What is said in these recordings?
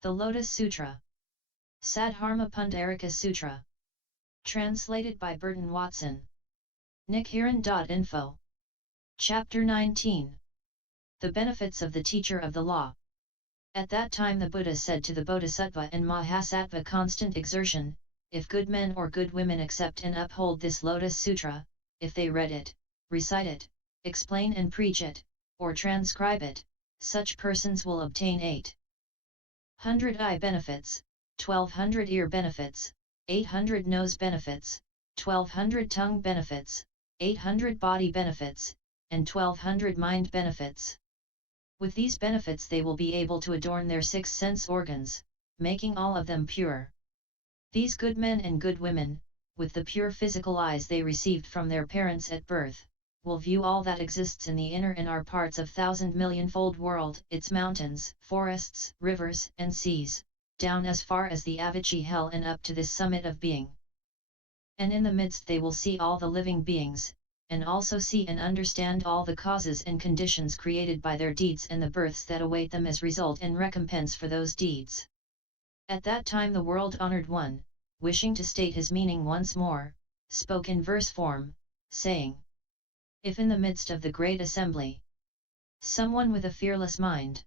The Lotus Sutra. Sadharma Pundarika Sutra. Translated by Burton Watson. Nichiren.info. Chapter 19. The Benefits of the Teacher of the Law. At that time the Buddha said to the bodhisattva and mahasattva constant exertion, if good men or good women accept and uphold this Lotus Sutra, if they read it, recite it, explain and preach it, or transcribe it, such persons will obtain 800 eye benefits, 1200 ear benefits, 800 nose benefits, 1200 tongue benefits, 800 body benefits, and 1200 mind benefits. With these benefits they will be able to adorn their 6 sense organs, making all of them pure. These good men and good women, with the pure physical eyes they received from their parents at birth, will view all that exists in the inner and outer parts of 1,000,000,000-fold world, its mountains, forests, rivers, and seas, down as far as the Avichi hell and up to this summit of being. And in the midst they will see all the living beings, and also see and understand all the causes and conditions created by their deeds and the births that await them as result and recompense for those deeds. At that time the world-honored one, wishing to state his meaning once more, spoke in verse form, saying, if in the midst of the great assembly, someone with a fearless mind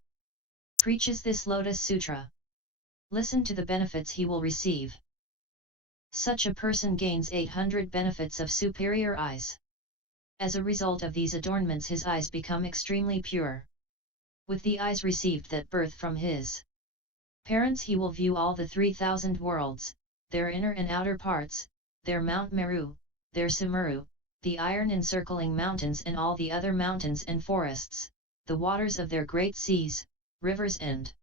preaches this Lotus Sutra, listen to the benefits he will receive. Such a person gains 800 benefits of superior eyes. As a result of these adornments his eyes become extremely pure. With the eyes received at birth from his parents he will view all the 3,000 worlds, their inner and outer parts, their Mount Meru, their Sumeru, the iron-encircling mountains and all the other mountains and forests, the waters of their great seas, rivers and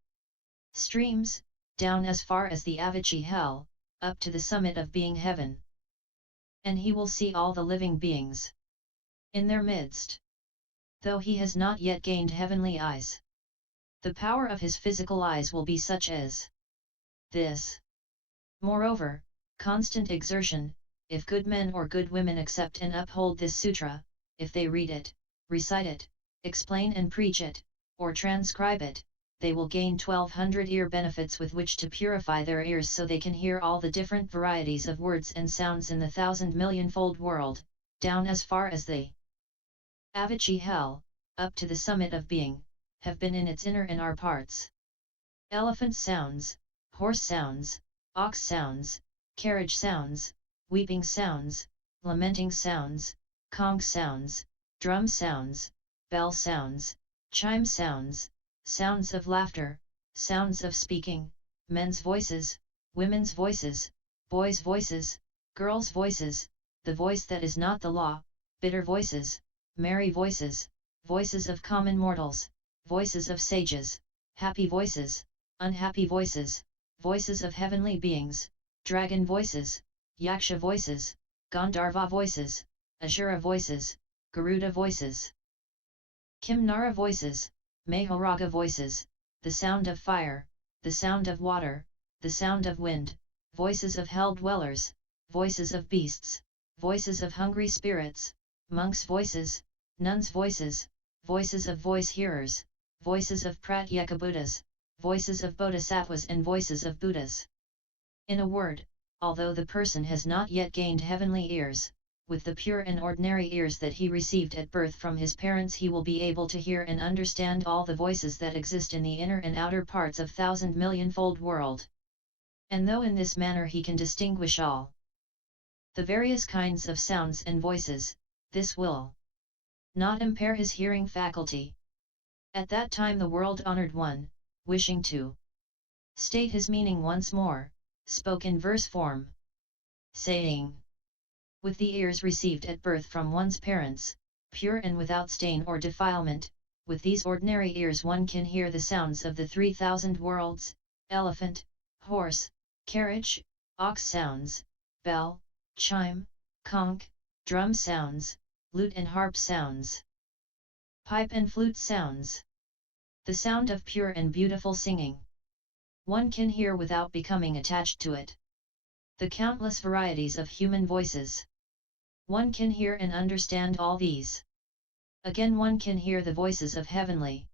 streams, down as far as the Avichi hell, up to the summit of being heaven. And he will see all the living beings in their midst, though he has not yet gained heavenly eyes. The power of his physical eyes will be such as this. Moreover, constant exertion, if good men or good women accept and uphold this sutra, if they read it, recite it, explain and preach it, or transcribe it, they will gain 1200 ear benefits with which to purify their ears so they can hear all the different varieties of words and sounds in the 1,000,000,000-fold world, down as far as the Avichi hell, up to the summit of being, have been in its inner and outer parts. Elephant sounds, horse sounds, ox sounds, carriage sounds, weeping sounds, lamenting sounds, conch sounds, drum sounds, bell sounds, chime sounds, sounds of laughter, sounds of speaking, men's voices, women's voices, boys' voices, girls' voices, the voice that is not the law, bitter voices, merry voices, voices of common mortals, voices of sages, happy voices, unhappy voices, voices of heavenly beings, dragon voices, yaksha voices, gandharva voices, asura voices, garuda voices, kimnara voices, mahoraga voices, the sound of fire, the sound of water, the sound of wind, voices of hell dwellers, voices of beasts, voices of hungry spirits, monks' voices, nuns' voices, voices of voice hearers, voices of pratyeka Buddhas, voices of bodhisattvas and voices of Buddhas. In a word, although the person has not yet gained heavenly ears, with the pure and ordinary ears that he received at birth from his parents he will be able to hear and understand all the voices that exist in the inner and outer parts of 1,000,000,000-fold world. And though in this manner he can distinguish all the various kinds of sounds and voices, this will not impair his hearing faculty. At that time the world-honored one, wishing to state his meaning once more, spoke in verse form, saying, with the ears received at birth from one's parents, pure and without stain or defilement, with these ordinary ears one can hear the sounds of the 3,000 worlds, elephant, horse, carriage, ox sounds, bell, chime, conch, drum sounds, lute and harp sounds, pipe and flute sounds, the sound of pure and beautiful singing. One can hear without becoming attached to it. The countless varieties of human voices. One can hear and understand all these. Again one can hear the voices of heavenly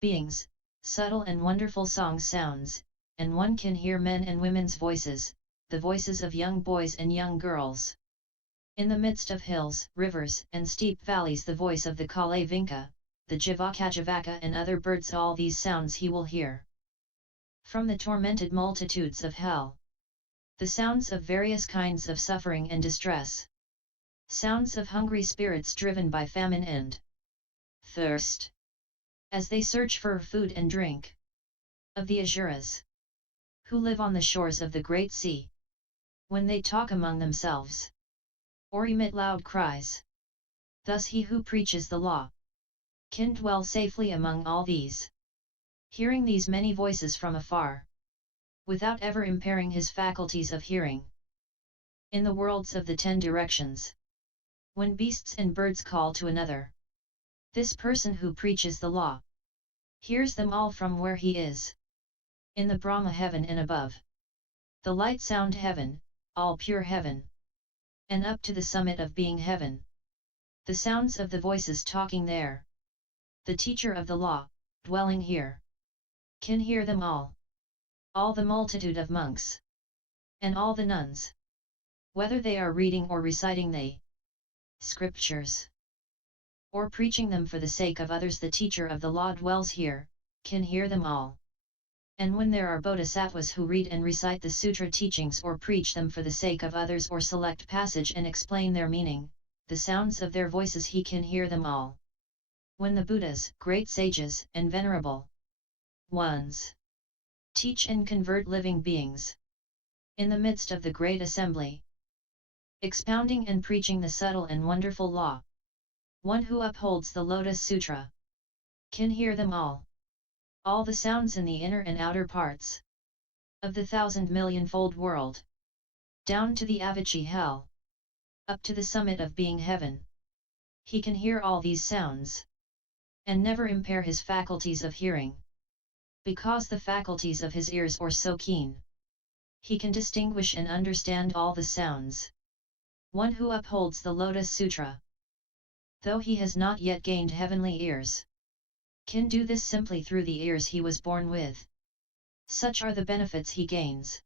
beings, subtle and wonderful song sounds, and one can hear men and women's voices, the voices of young boys and young girls. In the midst of hills, rivers, and steep valleys the voice of the Kalavinka, the Jivaka and other birds, all these sounds he will hear. From the tormented multitudes of hell. The sounds of various kinds of suffering and distress. Sounds of hungry spirits driven by famine and thirst, as they search for food and drink. Of the Asuras, who live on the shores of the great sea, when they talk among themselves, or emit loud cries. Thus he who preaches the law can dwell safely among all these, hearing these many voices from afar, without ever impairing his faculties of hearing. In the worlds of the 10 directions, when beasts and birds call to another, this person who preaches the law hears them all from where he is. In the Brahma heaven and above, the light sound heaven, all pure heaven, and up to the summit of being heaven, the sounds of the voices talking there. The teacher of the law, dwelling here, can hear them all the multitude of monks, and all the nuns, whether they are reading or reciting the scriptures, or preaching them for the sake of others, the teacher of the law dwells here, can hear them all. And when there are bodhisattvas who read and recite the sutra teachings or preach them for the sake of others or select passage and explain their meaning, the sounds of their voices he can hear them all. When the Buddhas, great sages, and venerable ones, teach and convert living beings, in the midst of the great assembly, expounding and preaching the subtle and wonderful law, one who upholds the Lotus Sutra can hear them all the sounds in the inner and outer parts of the 1,000,000,000-fold world, down to the Avichi hell, up to the summit of being heaven. He can hear all these sounds, and never impair his faculties of hearing, because the faculties of his ears are so keen. He can distinguish and understand all the sounds. One who upholds the Lotus Sutra, though he has not yet gained heavenly ears, can do this simply through the ears he was born with. Such are the benefits he gains.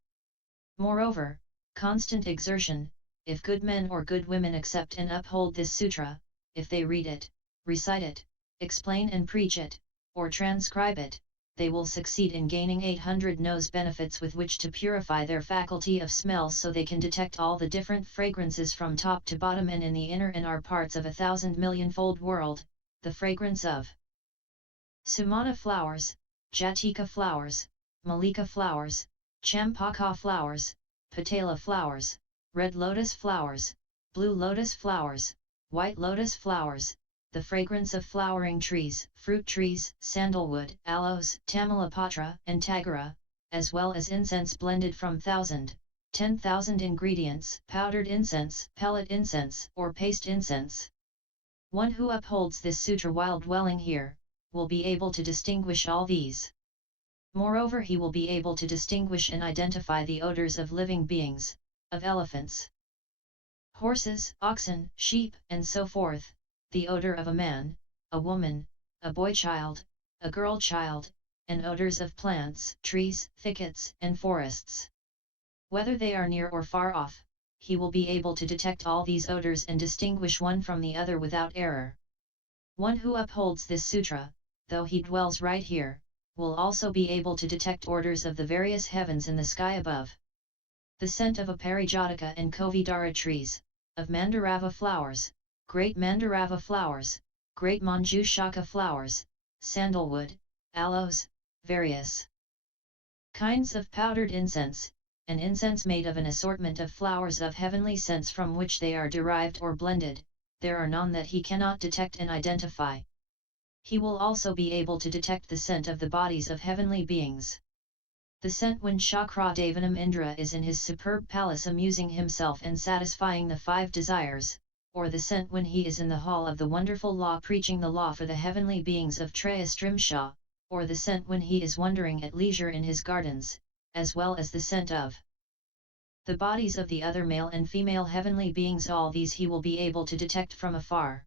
Moreover, constant exertion, if good men or good women accept and uphold this sutra, if they read it, recite it, explain and preach it, or transcribe it, they will succeed in gaining 800 nose benefits with which to purify their faculty of smell so they can detect all the different fragrances from top to bottom and in the inner and outer parts of a 1,000,000,000-fold world, the fragrance of Sumana flowers, Jatika flowers, Malika flowers, Champaka flowers, Patala flowers, red lotus flowers, blue lotus flowers, white lotus flowers, the fragrance of flowering trees, fruit trees, sandalwood, aloes, tamalapatra, and tagara, as well as incense blended from 10,000 ingredients, powdered incense, pellet incense, or paste incense. One who upholds this sutra while dwelling here, will be able to distinguish all these. Moreover, he will be able to distinguish and identify the odors of living beings, of elephants, horses, oxen, sheep, and so forth, the odor of a man, a woman, a boy child, a girl child, and odors of plants, trees, thickets, and forests. Whether they are near or far off, he will be able to detect all these odors and distinguish one from the other without error. One who upholds this sutra, though he dwells right here, will also be able to detect odors of the various heavens in the sky above. The scent of Aparijataka and Kovidara trees, of Mandarava flowers, great Mandarava flowers, great Manjushaka flowers, sandalwood, aloes, various kinds of powdered incense, and incense made of an assortment of flowers of heavenly scents from which they are derived or blended, there are none that he cannot detect and identify. He will also be able to detect the scent of the bodies of heavenly beings. The scent when Chakradevanam Indra is in his superb palace amusing himself and satisfying the 5 desires, or the scent when he is in the hall of the wonderful law preaching the law for the heavenly beings of Trayastrimsha, or the scent when he is wandering at leisure in his gardens, as well as the scent of the bodies of the other male and female heavenly beings, all these he will be able to detect from afar.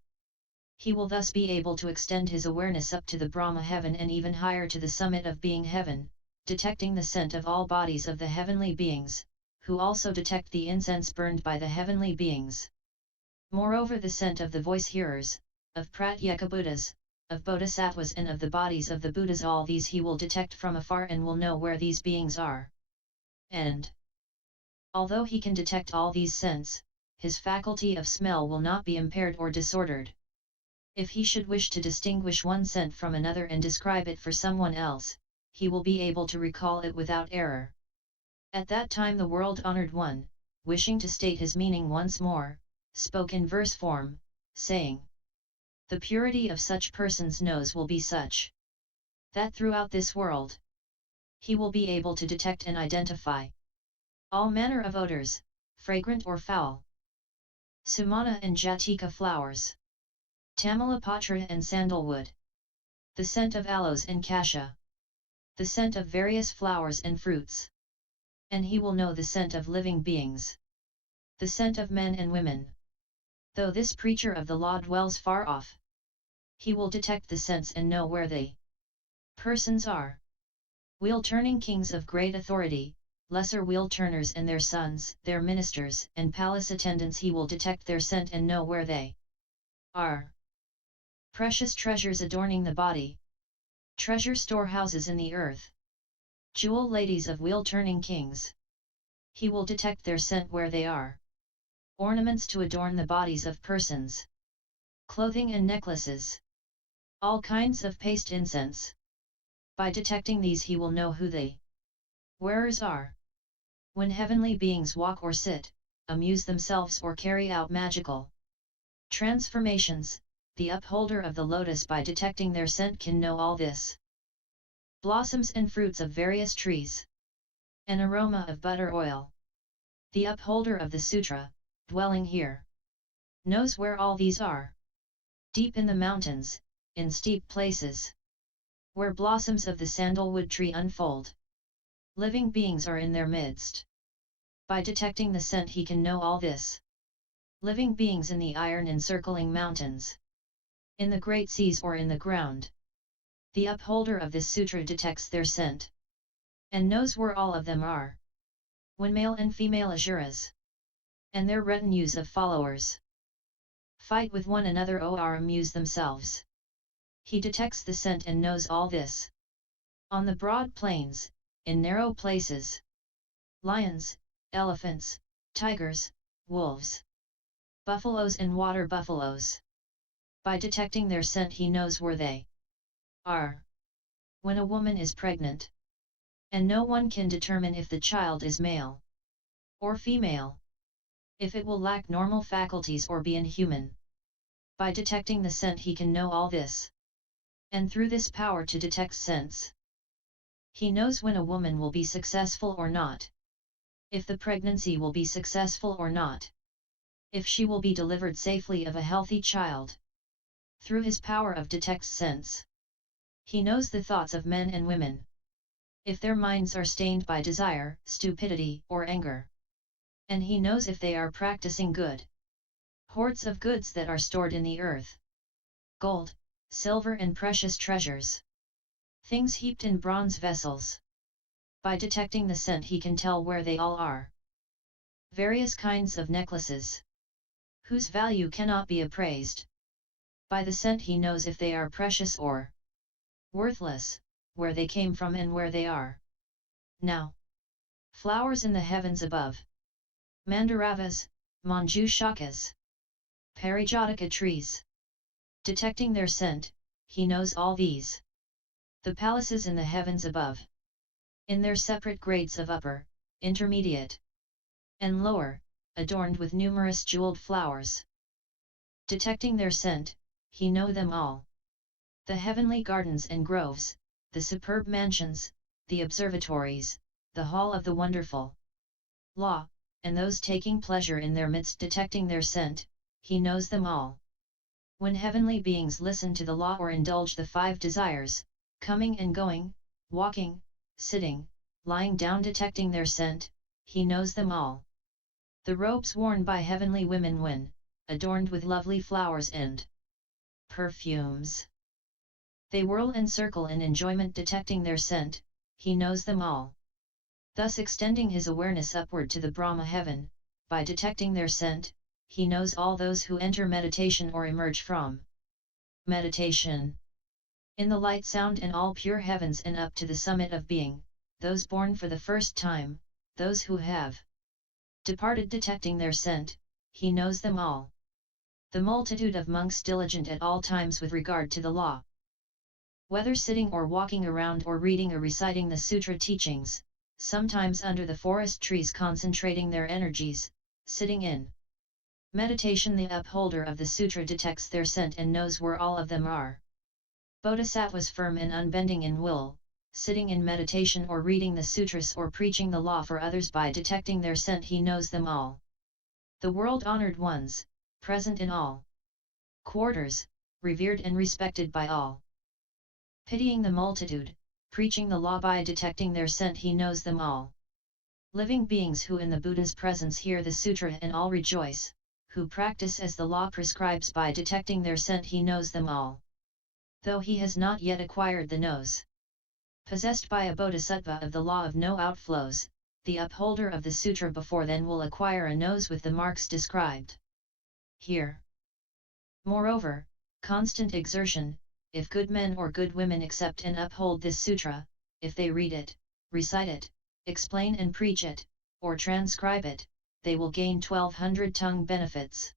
He will thus be able to extend his awareness up to the Brahma heaven and even higher to the summit of being heaven, detecting the scent of all bodies of the heavenly beings, who also detect the incense burned by the heavenly beings. Moreover, the scent of the voice hearers, of Pratyeka Buddhas, of bodhisattvas and of the bodies of the Buddhas, all these he will detect from afar and will know where these beings are. And although he can detect all these scents, his faculty of smell will not be impaired or disordered. If he should wish to distinguish one scent from another and describe it for someone else, he will be able to recall it without error. At that time the world-honored one, wishing to state his meaning once more, spoke in verse form, saying, "The purity of such person's nose will be such that throughout this world he will be able to detect and identify all manner of odors, fragrant or foul. Sumana and Jatika flowers, Tamalapatra and sandalwood, the scent of aloes and cassia, the scent of various flowers and fruits. And he will know the scent of living beings, the scent of men and women. Though this preacher of the law dwells far off, he will detect the scents and know where they persons are. Wheel-turning kings of great authority, lesser wheel-turners and their sons, their ministers and palace attendants, he will detect their scent and know where they are. Precious treasures adorning the body, treasure storehouses in the earth, jewel ladies of wheel-turning kings, he will detect their scent where they are. Ornaments to adorn the bodies of persons, clothing and necklaces, all kinds of paste incense. By detecting these he will know who the wearers are. When heavenly beings walk or sit, amuse themselves or carry out magical transformations, the upholder of the lotus by detecting their scent can know all this. Blossoms and fruits of various trees, an aroma of butter oil. The upholder of the sutra, dwelling here, knows where all these are. Deep in the mountains, in steep places, where blossoms of the sandalwood tree unfold, living beings are in their midst. By detecting the scent he can know all this. Living beings in the iron encircling mountains, in the great seas or in the ground. The upholder of this sutra detects their scent, and knows where all of them are. When male and female asuras, and their retinues of followers, fight with one another or amuse themselves, he detects the scent and knows all this. On the broad plains, in narrow places, lions, elephants, tigers, wolves, buffaloes and water buffaloes. By detecting their scent he knows where they are. When a woman is pregnant, and no one can determine if the child is male or female, if it will lack normal faculties or be inhuman. By detecting the scent he can know all this. And through this power to detect scents, he knows when a woman will be successful or not, if the pregnancy will be successful or not, if she will be delivered safely of a healthy child. Through his power of detects scents, he knows the thoughts of men and women, if their minds are stained by desire, stupidity or anger. And he knows if they are practicing good hoards of goods that are stored in the earth, gold, silver and precious treasures, things heaped in bronze vessels. By detecting the scent he can tell where they all are. Various kinds of necklaces, whose value cannot be appraised. By the scent he knows if they are precious or worthless, where they came from and where they are now. Flowers in the heavens above, mandaravas, manjushakas, parijataka trees. Detecting their scent, he knows all these. The palaces in the heavens above, in their separate grades of upper, intermediate, and lower, adorned with numerous jeweled flowers. Detecting their scent, he know them all. The heavenly gardens and groves, the superb mansions, the observatories, the hall of the wonderful law, and those taking pleasure in their midst. Detecting their scent, he knows them all. When heavenly beings listen to the law or indulge the 5 desires, coming and going, walking, sitting, lying down. Detecting their scent, he knows them all. The robes worn by heavenly women when, adorned with lovely flowers and perfumes, they whirl and circle in enjoyment. Detecting their scent, he knows them all. Thus extending his awareness upward to the Brahma heaven, by detecting their scent, he knows all those who enter meditation or emerge from meditation. In the light sound and all pure heavens and up to the summit of being, those born for the first time, those who have departed detecting their scent, he knows them all. The multitude of monks diligent at all times with regard to the law, whether sitting or walking around or reading or reciting the sutra teachings, sometimes under the forest trees concentrating their energies, sitting in meditation, the upholder of the sutra detects their scent and knows where all of them are. Bodhisattvas firm and unbending in will, sitting in meditation or reading the sutras or preaching the law for others, by detecting their scent he knows them all. The world-honored ones, present in all quarters, revered and respected by all. Pitying the multitude, preaching the law, by detecting their scent he knows them all. Living beings who in the Buddha's presence hear the sutra and all rejoice, who practice as the law prescribes, by detecting their scent he knows them all. Though he has not yet acquired the nose possessed by a bodhisattva of the law of no outflows, the upholder of the sutra before then will acquire a nose with the marks described here. Moreover, constant exertion, if good men or good women accept and uphold this sutra, if they read it, recite it, explain and preach it, or transcribe it, they will gain 1200 tongue benefits.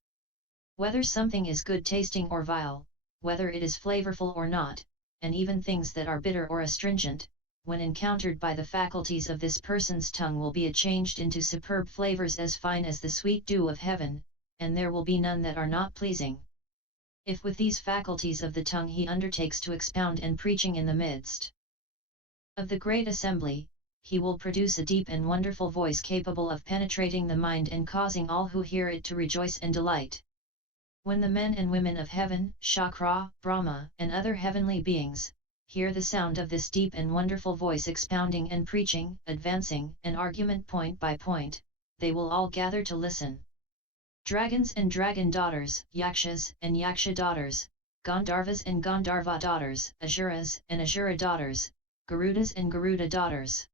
Whether something is good tasting or vile, whether it is flavorful or not, and even things that are bitter or astringent, when encountered by the faculties of this person's tongue will be changed into superb flavors as fine as the sweet dew of heaven, and there will be none that are not pleasing. If with these faculties of the tongue he undertakes to expound and preaching in the midst of the great assembly, he will produce a deep and wonderful voice capable of penetrating the mind and causing all who hear it to rejoice and delight. When the men and women of heaven, Shakra, Brahma, and other heavenly beings, hear the sound of this deep and wonderful voice expounding and preaching, advancing an argument point by point, they will all gather to listen. Dragons and dragon daughters, yakshas and yaksha daughters, Gandharvas and Gandharva daughters, Asuras and Asura daughters, Garudas and Garuda daughters,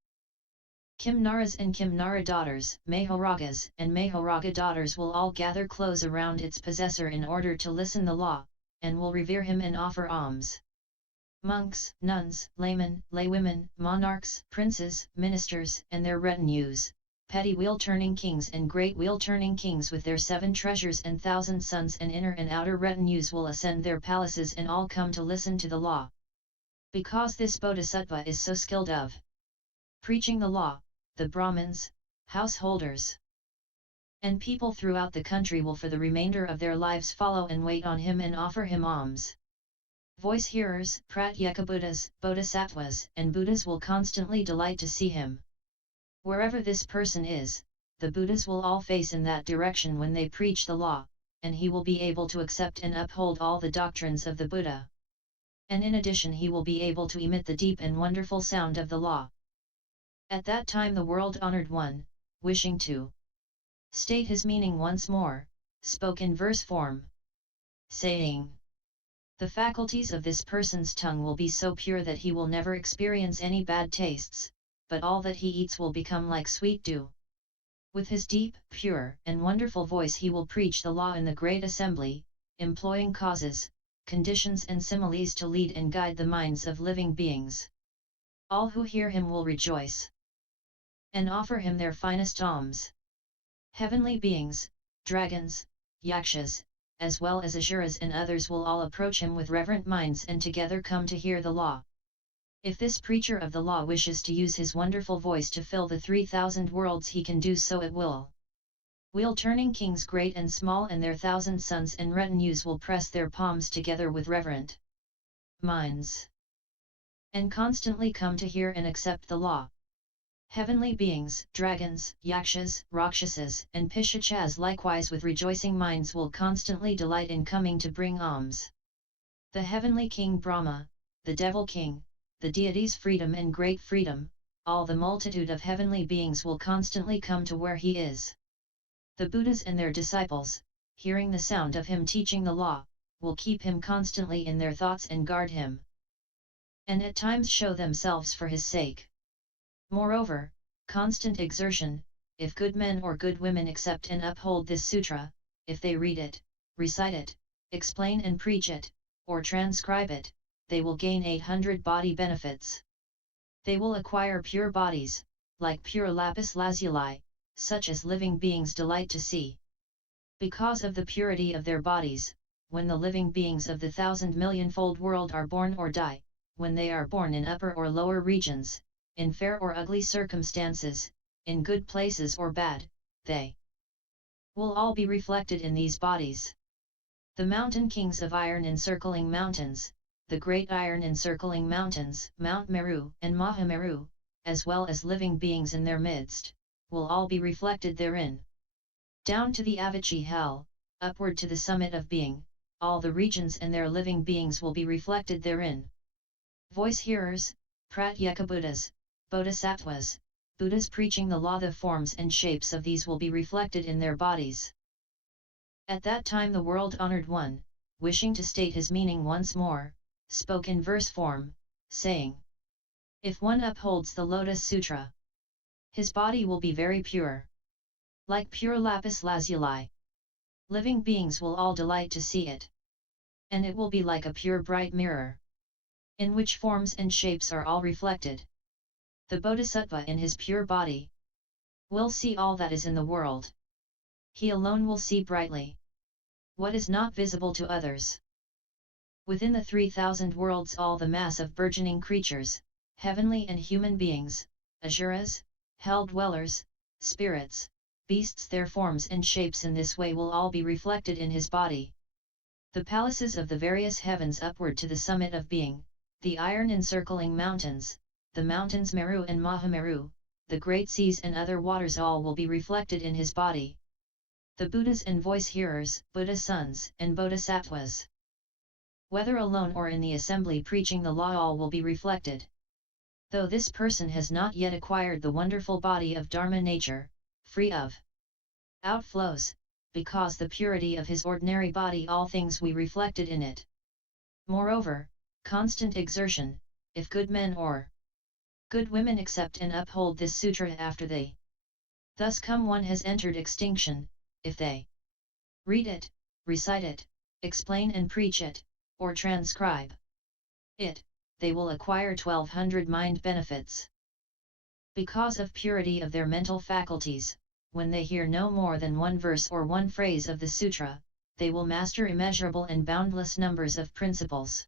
Kimnaras and Kimnara daughters, Mahoragas and Mahoraga daughters will all gather close around its possessor in order to listen the law, and will revere him and offer alms. Monks, nuns, laymen, laywomen, monarchs, princes, ministers, and their retinues, petty wheel-turning kings and great wheel-turning kings with their 7 treasures and 1,000 sons and inner and outer retinues will ascend their palaces and all come to listen to the law. Because this bodhisattva is so skilled of preaching the law, the Brahmins, householders, and people throughout the country will for the remainder of their lives follow and wait on him and offer him alms. Voice hearers, Pratyekabuddhas, Bodhisattvas, and Buddhas will constantly delight to see him. Wherever this person is, the Buddhas will all face in that direction when they preach the law, and he will be able to accept and uphold all the doctrines of the Buddha. And in addition he will be able to emit the deep and wonderful sound of the law. At that time the world-honored one, wishing to state his meaning once more, spoke in verse form, saying, the faculties of this person's tongue will be so pure that he will never experience any bad tastes, but all that he eats will become like sweet dew. With his deep, pure, and wonderful voice he will preach the law in the great assembly, employing causes, conditions and similes to lead and guide the minds of living beings. All who hear him will rejoice and offer him their finest alms. Heavenly beings, dragons, yakshas, as well as asuras and others will all approach him with reverent minds and together come to hear the law. If this preacher of the law wishes to use his wonderful voice to fill the 3,000 worlds he can do so at will. Wheel-turning kings great and small and their 1,000 sons and retinues will press their palms together with reverent minds and constantly come to hear and accept the law. Heavenly beings, dragons, yakshas, rakshasas, and pishachas likewise with rejoicing minds will constantly delight in coming to bring alms. The heavenly king Brahma, the devil king, the deity's freedom and great freedom, all the multitude of heavenly beings will constantly come to where he is. The Buddhas and their disciples, hearing the sound of him teaching the law, will keep him constantly in their thoughts and guard him, and at times show themselves for his sake. Moreover, constant exertion, if good men or good women accept and uphold this sutra, if they read it, recite it, explain and preach it, or transcribe it, they will gain 800 body benefits. They will acquire pure bodies, like pure lapis lazuli, such as living beings delight to see. Because of the purity of their bodies, when the living beings of the 1,000,000,000-fold world are born or die, when they are born in upper or lower regions, in fair or ugly circumstances, in good places or bad, they will all be reflected in these bodies. The mountain kings of iron encircling mountains, the great iron encircling mountains, Mount Meru and Mahameru, as well as living beings in their midst, will all be reflected therein. Down to the Avichi hell, upward to the summit of being, all the regions and their living beings will be reflected therein. Voice hearers, pratyeka Buddhas, bodhisattvas, Buddhas preaching the law, the forms and shapes of these will be reflected in their bodies. At that time the world-honored one, wishing to state his meaning once more, spoke in verse form, saying, if one upholds the Lotus Sutra, his body will be very pure, like pure lapis lazuli. Living beings will all delight to see it. And it will be like a pure bright mirror, in which forms and shapes are all reflected. The bodhisattva in his pure body will see all that is in the world. He alone will see brightly what is not visible to others. Within the 3,000 worlds all the mass of burgeoning creatures, heavenly and human beings, asuras, hell dwellers, spirits, beasts, their forms and shapes in this way will all be reflected in his body. The palaces of the various heavens upward to the summit of being, the iron encircling mountains, the mountains Meru and Mahameru, the great seas and other waters, all will be reflected in his body. The Buddhas and voice hearers, Buddha sons and bodhisattvas, whether alone or in the assembly preaching the law, all will be reflected. Though this person has not yet acquired the wonderful body of Dharma nature, free of outflows, because the purity of his ordinary body all things we reflected in it. Moreover, constant exertion, if good men or good women accept and uphold this sutra after they thus come, one has entered extinction, if they read it, recite it, explain and preach it, or transcribe it, they will acquire 1,200 mind benefits. Because of purity of their mental faculties, when they hear no more than one verse or one phrase of the sutra, they will master immeasurable and boundless numbers of principles.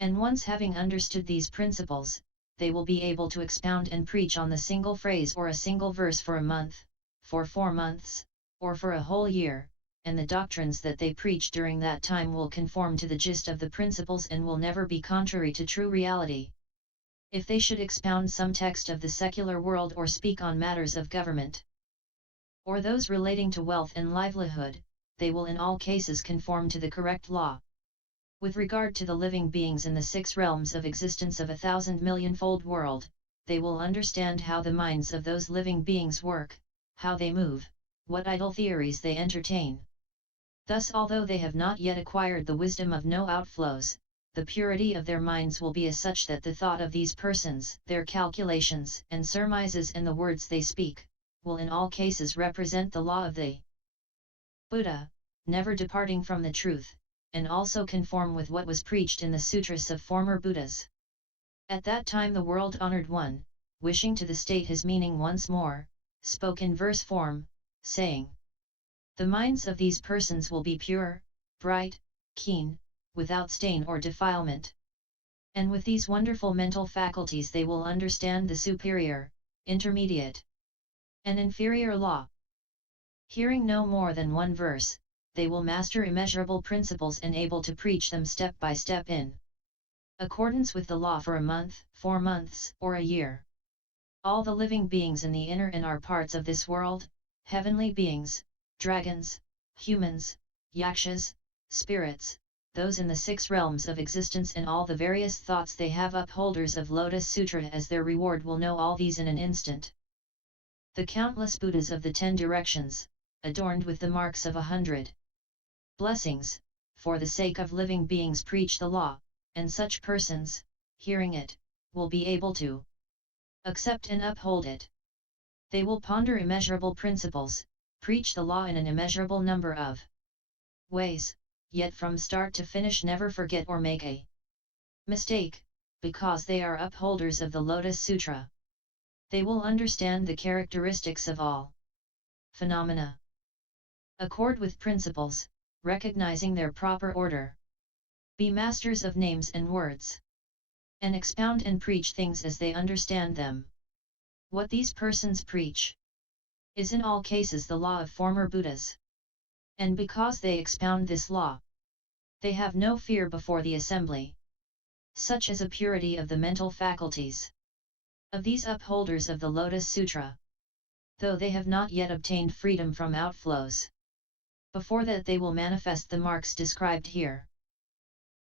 And once having understood these principles, they will be able to expound and preach on the single phrase or a single verse for a month, for 4 months, or for a whole year, and the doctrines that they preach during that time will conform to the gist of the principles and will never be contrary to true reality. If they should expound some text of the secular world or speak on matters of government, or those relating to wealth and livelihood, they will in all cases conform to the correct law. With regard to the living beings in the 6 realms of existence of 1,000,000,000-fold world, they will understand how the minds of those living beings work, how they move, what idle theories they entertain. Thus, although they have not yet acquired the wisdom of no outflows, the purity of their minds will be as such that the thought of these persons, their calculations and surmises and the words they speak, will in all cases represent the law of the Buddha, never departing from the truth, and also conform with what was preached in the sutras of former Buddhas. At that time the world-honored one, wishing to state his meaning once more, spoke in verse form, saying, the minds of these persons will be pure, bright, keen, without stain or defilement. And with these wonderful mental faculties they will understand the superior, intermediate, and inferior law. Hearing no more than one verse, they will master immeasurable principles and able to preach them step by step in accordance with the law for a month, 4 months, or a year. All the living beings in the inner and outer parts of this world, heavenly beings, dragons, humans, yakshas, spirits, those in the 6 realms of existence and all the various thoughts they have, upholders of Lotus Sutra as their reward, will know all these in an instant. The countless Buddhas of the 10 directions, adorned with the marks of 100 blessings, for the sake of living beings preach the law, and such persons, hearing it, will be able to accept and uphold it. They will ponder immeasurable principles, preach the law in an immeasurable number of ways, yet from start to finish never forget or make a mistake, because they are upholders of the Lotus Sutra. They will understand the characteristics of all phenomena. Accord with principles, recognizing their proper order. Be masters of names and words. And expound and preach things as they understand them. What these persons preach is in all cases the law of former Buddhas. And because they expound this law, they have no fear before the assembly. Such is a purity of the mental faculties of these upholders of the Lotus Sutra, though they have not yet obtained freedom from outflows. Before that they will manifest the marks described here.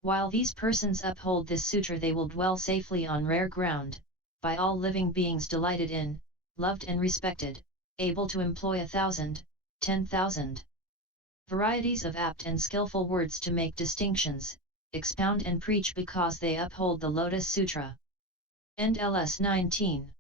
While these persons uphold this sutra they will dwell safely on rare ground, by all living beings delighted in, loved and respected, able to employ 1,000, 10,000 varieties of apt and skillful words to make distinctions, expound and preach because they uphold the Lotus Sutra. End LS 19.